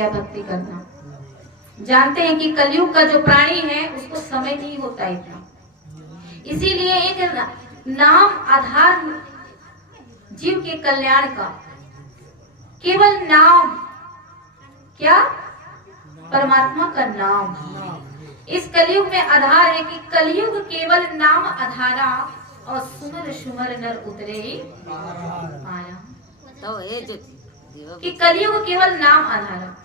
क्या भक्ति करना। जानते हैं कि कलयुग का जो प्राणी है उसको समय नहीं होता इतना, इसीलिए एक नाम आधार जीव के कल्याण का, केवल नाम, क्या? परमात्मा का नाम। इस कलयुग में आधार है कि कलयुग केवल नाम आधारा और सुमर सुमर नर उतरे आया। कि कलयुग केवल नाम आधारा।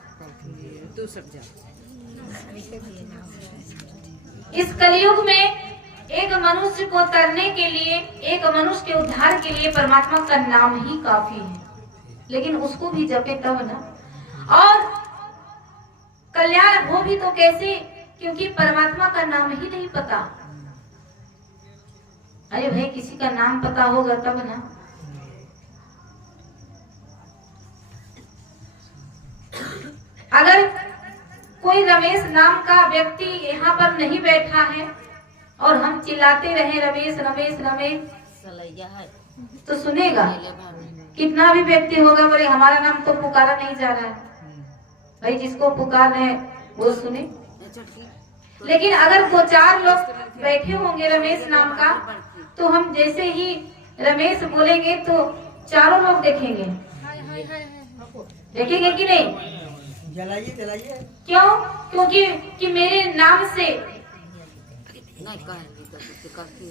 इस कलयुग में एक मनुष्य को तरने के लिए, एक मनुष्य के उद्धार के लिए परमात्मा का नाम ही काफी है, लेकिन उसको भी जपे तब ना। और कल्याण हो भी तो कैसे, क्योंकि परमात्मा का नाम ही नहीं पता। अरे भाई किसी का नाम पता होगा तब ना। अगर कोई रमेश नाम का व्यक्ति यहाँ पर नहीं बैठा है और हम चिल्लाते रहे रमेश रमेश रमेश, तो सुनेगा? कितना भी व्यक्ति होगा बोले हमारा नाम तो पुकारा नहीं जा रहा है, भाई जिसको पुकार है वो सुने। लेकिन अगर दो चार लोग बैठे होंगे रमेश नाम का, तो हम जैसे ही रमेश बोलेंगे तो चारों लोग देखेंगे, देखेंगे कि नहीं? जलाइए जलाइए। क्यों? क्योंकि कि मेरे नाम से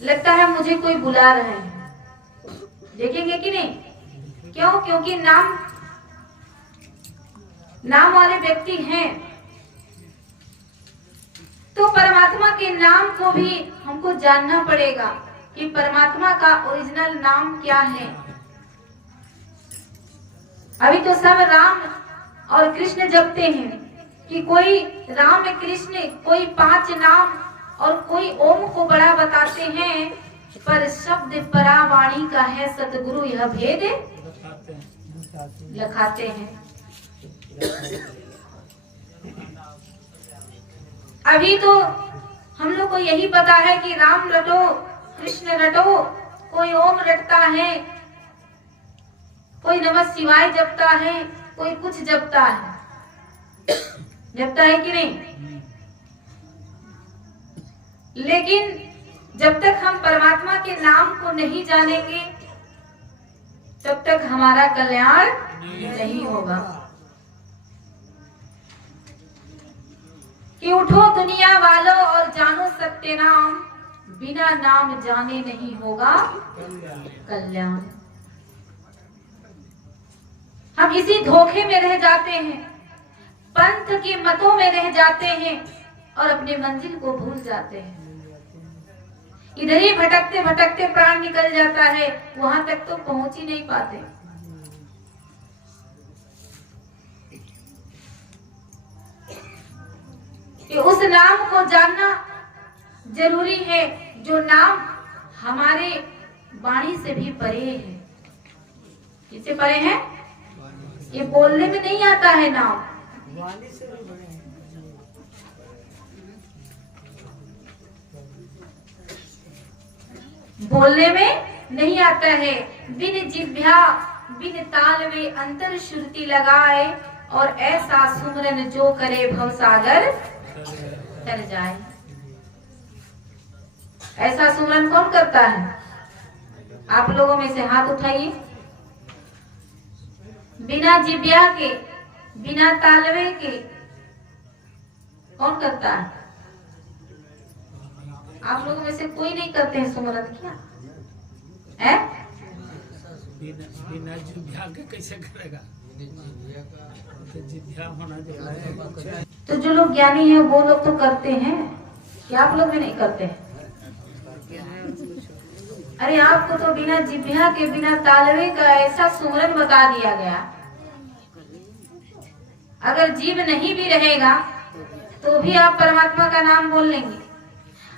लगता है मुझे कोई बुला रहा है, देखेंगे कि नहीं? क्यों? क्योंकि नाम वाले व्यक्ति हैं। तो परमात्मा के नाम को भी हमको जानना पड़ेगा कि परमात्मा का ओरिजिनल नाम क्या है। अभी तो सब राम और कृष्ण जपते हैं कि कोई राम कृष्ण, कोई 5 नाम और कोई ओम को बड़ा बताते हैं, पर शब्द परावाणी का है सतगुरु यह भेद लखाते हैं। अभी तो हम लोग को यही पता है कि राम रटो कृष्ण रटो, कोई ओम रटता है, कोई नमः शिवाय जपता है, कोई कुछ जपता है, जपता है कि नहीं? लेकिन जब तक हम परमात्मा के नाम को नहीं जानेंगे तब तक हमारा कल्याण नहीं होगा। कि उठो दुनिया वालों और जानो सत्य नाम, बिना नाम जाने नहीं होगा कल्याण। हम इसी धोखे में रह जाते हैं, पंथ के मतों में रह जाते हैं और अपने मंजिल को भूल जाते हैं। इधर ही भटकते भटकते प्राण निकल जाता है, वहां तक तो पहुंच ही नहीं पाते। कि उस नाम को जानना जरूरी है जो नाम हमारे वाणी से भी परे है। किससे परे है? ये बोलने में नहीं आता है नाम, बोलने में नहीं आता है। बिन जिह्वा बिन ताल में अंतर श्रुति लगाए, और ऐसा सुमरन जो करे भवसागर तर जाए। ऐसा सुमरन कौन करता है? आप लोगों में से हाथ उठाइए। बिना जिब्या के, बिना तालवे के कौन करता है? आप लोगों में से कोई नहीं करते हैं सुमरन, क्या है? बिना जिह्वा के कैसे करेगा? जिह्वा होना चाहिए। तो जो लोग ज्ञानी हैं वो लोग तो करते हैं, क्या आप लोग भी नहीं करते हैं? अरे आपको तो बिना जिह्वा के, बिना तालवे का ऐसा सुमरन बता दिया गया, अगर जीव नहीं भी रहेगा तो भी आप परमात्मा का नाम बोल लेंगे।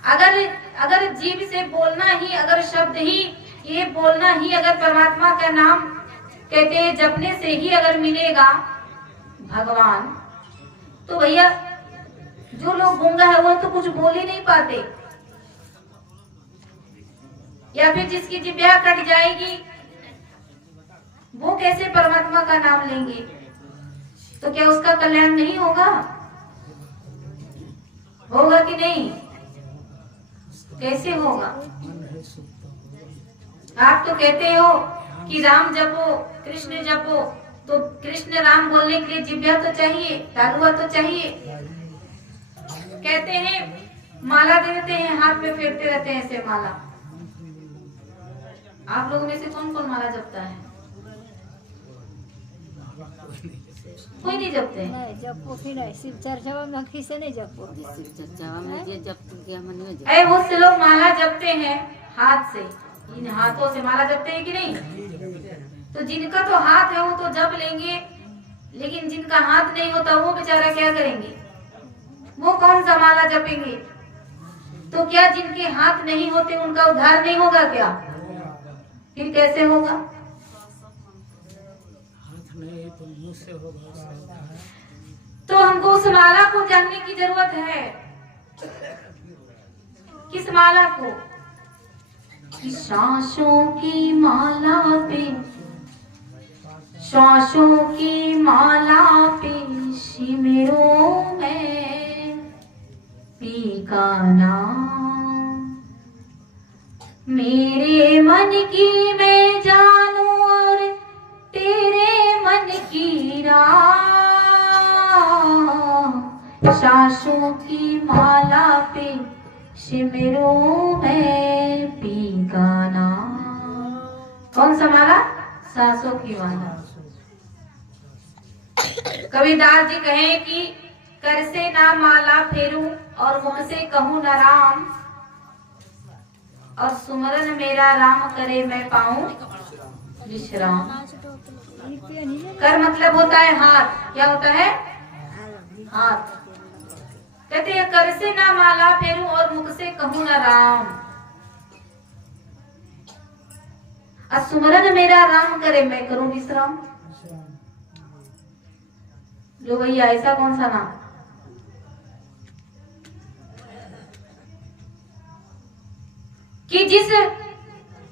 अगर जीव से बोलना ही, अगर शब्द ही ये बोलना ही अगर परमात्मा का नाम कहते हैं जपने से ही अगर मिलेगा भगवान, तो भैया जो लोग गूंगा है वो तो कुछ बोल ही नहीं पाते। या फिर जिसकी जिह्वा कट जाएगी वो कैसे परमात्मा का नाम लेंगे? तो क्या उसका कल्याण नहीं होगा? होगा कि नहीं? कैसे होगा? मन है सुख तो होगा। आप तो कहते हो कि राम जपो, कृष्ण जपो, तो कृष्ण राम बोलने के लिए जिह्वा तो चाहिए, तालुआ तो चाहिए। कहते हैं माला देते हैं, हाथ में फेरते रहते हैं ऐसे माला। आप लोगों में से कौन कौन माला जपता है? कोई नहीं जपते हैं। नहीं जपो फिर नहीं, शिव चर्चा में अखी से नहीं जपो। अरे बहुत से लोग माला जपते हैं हाथ से, इन हाथों से माला जपते हैं कि नहीं? तो जिनका तो हाथ है वो तो जप लेंगे, लेकिन जिनका हाथ नहीं होता वो बेचारा क्या करेंगे? वो कौन सा माला जपेंगे? तो क्या जिनके हाथ नहीं होते उनका उद्धार नहीं होगा क्या? फिर कैसे होगा? हाथ नहीं है तो मुंह से होगा। तो हमको उस माला को जानने की जरूरत है। किस माला को? कि सांसों की माला पे, सांसों की माला पे सिमरो मैं पी का नाम। मेरे मन की मैं जानू और तेरे मन की राह, सांसों की माला पे सिमरो मैं पी का नाम। कौन सा माला? सांसों की माला। कबीरदास जी कहे कि कर से ना माला फेरूं और मुख से कहूं न राम, और सुमरन मेरा राम करे मैं पाऊं विश्राम। कर मतलब होता है हाथ। क्या होता है? हाथ। कहते हैं कर से ना माला फेरूं और मुख से कहूं न राम, और सुमरन मेरा राम करे मैं करूं विश्राम। लो भैया, ऐसा कौन सा नाम? कि जिस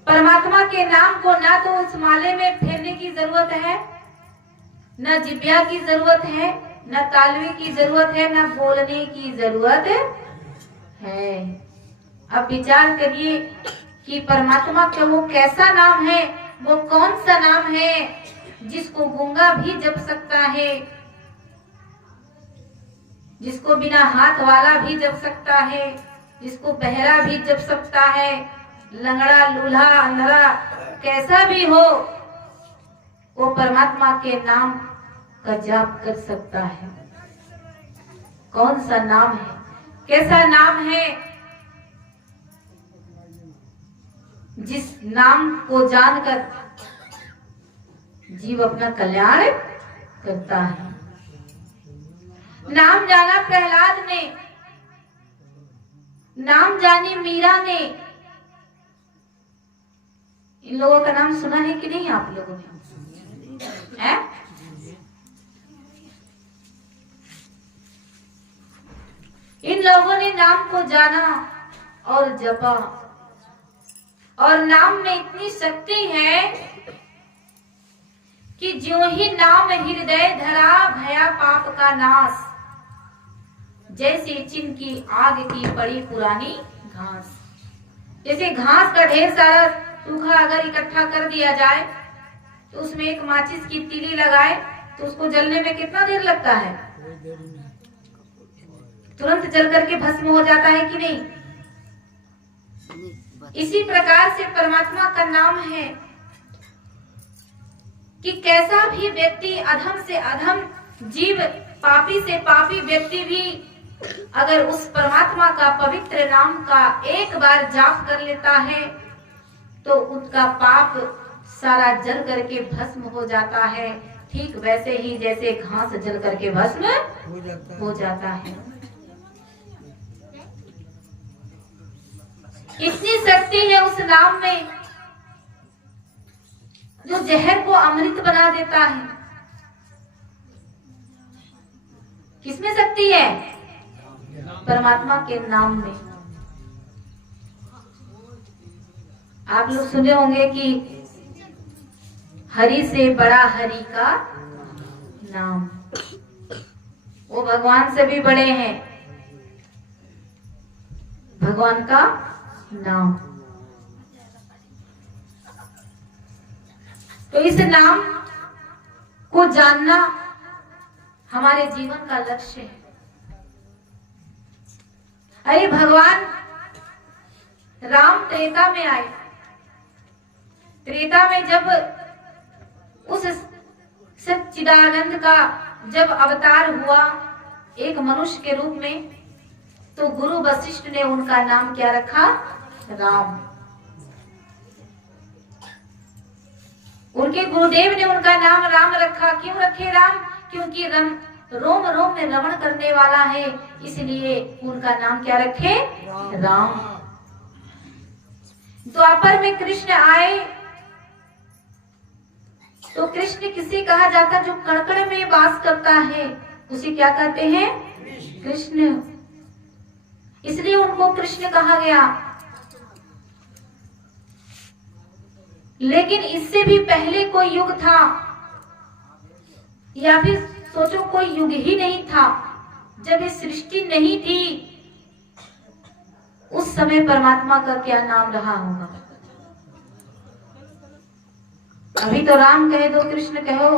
परमात्मा के नाम को ना तो उस माले में फेरने की जरूरत है, न जिब्या की जरूरत है, न तालवे की जरूरत है, न बोलने की जरूरत है। अब विचार करिए कि परमात्मा का वो कैसा नाम है, वो कौन सा नाम है जिसको गूंगा भी जप सकता है, जिसको बिना हाथ वाला भी जप सकता है, जिसको बहरा भी जप सकता है, लंगड़ा लूल्हा अंधरा कैसा भी हो वो परमात्मा के नाम का जाप कर सकता है। कौन सा नाम है? कैसा नाम है? जिस नाम को जानकर जीव अपना कल्याण करता है। नाम जाना प्रहलाद ने, नाम जानी मीरा ने। इन लोगों का नाम सुना है कि नहीं आप लोगों ने? है? इन लोगों ने नाम को जाना और जपा, और नाम में इतनी शक्ति है कि ज्यों ही नाम हृदय धरा भया पाप का नाश, जैसे चिन की आग की पड़ी पुरानी घास। जैसे घास का ढेर सारा सूखा अगर इकट्ठा कर दिया जाए तो उसमें एक माचिस की तीली लगाए तो उसको जलने में कितना देर लगता है? तुरंत जल करके भस्म हो जाता है कि नहीं? इसी प्रकार से परमात्मा का नाम है कि कैसा भी व्यक्ति, अधम से अधम जीव, पापी से पापी व्यक्ति भी अगर उस परमात्मा का पवित्र नाम का एक बार जाप कर लेता है तो उसका पाप सारा जल करके भस्म हो जाता है, ठीक वैसे ही जैसे घास जल करके भस्म हो जाता है। इतनी शक्ति है उस नाम में जो जहर को अमृत बना देता है। किसमें शक्ति है? परमात्मा के नाम में। आप लोग सुने होंगे कि हरि से बड़ा हरि का नाम। वो भगवान से भी बड़े हैं। भगवान का नाम, तो इस नाम को जानना हमारे जीवन का लक्ष्य है। अरे भगवान राम त्रेता में आए। त्रेता में जब उस सच्चिदानंद का जब अवतार हुआ एक मनुष्य के रूप में, तो गुरु वशिष्ठ ने उनका नाम क्या रखा? राम। उनके गुरुदेव ने उनका नाम राम रखा। क्यों रखे राम? क्योंकि रोम रोम में रमण करने वाला है, इसलिए उनका नाम क्या रखे? राम। द्वापर में कृष्ण आए, तो कृष्ण किसे कहा जाता? जो कण में वास करता है उसे क्या कहते हैं? कृष्ण। इसलिए उनको कृष्ण कहा गया। लेकिन इससे भी पहले कोई युग था, या फिर सोचो कोई युग ही नहीं था, जब ये सृष्टि नहीं थी, उस समय परमात्मा का क्या नाम रहा होगा? अभी तो राम कहे दो, कृष्ण कहो,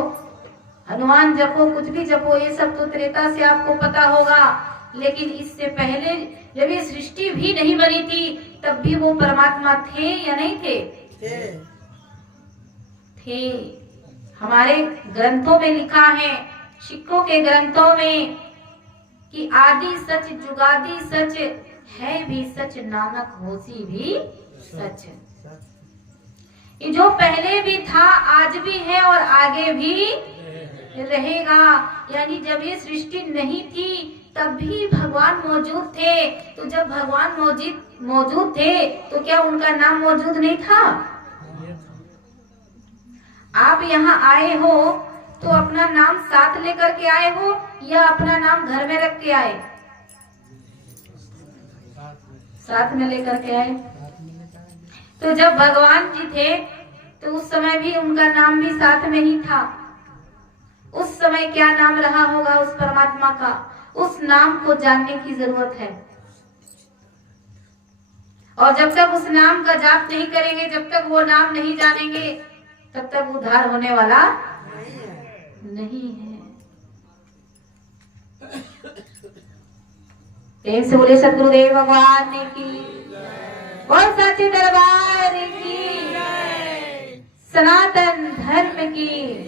हनुमान जपो, कुछ भी जपो, ये सब तो त्रेता से आपको पता होगा। लेकिन इससे पहले जब ये सृष्टि भी नहीं बनी थी, तब भी वो परमात्मा थे या नहीं थे? थे। हमारे ग्रंथों में लिखा है, सिखों के ग्रंथों में, कि आदि सच जुगादि सच, है भी सच नानक होसी भी सच। ये जो पहले भी था, आज भी है और आगे भी रहेगा। यानी जब ये सृष्टि नहीं थी तब भी भगवान मौजूद थे। तो जब भगवान मौजूद थे तो क्या उनका नाम मौजूद नहीं था? आप यहाँ आए हो तो अपना नाम साथ लेकर के आए हो या अपना नाम घर में रख के आए? साथ में लेकर के आए। तो जब भगवान जी थे तो उस समय भी उनका नाम भी साथ में ही था। उस समय क्या नाम रहा होगा उस परमात्मा का? उस नाम को जानने की जरूरत है। और जब तक उस नाम का जाप नहीं करेंगे, जब तक वो नाम नहीं जानेंगे, तब तक उद्धार होने वाला नहीं है। प्रेम से बोले सतगुरुदेव भगवान की, और सच्चे दरबार की, सनातन धर्म की।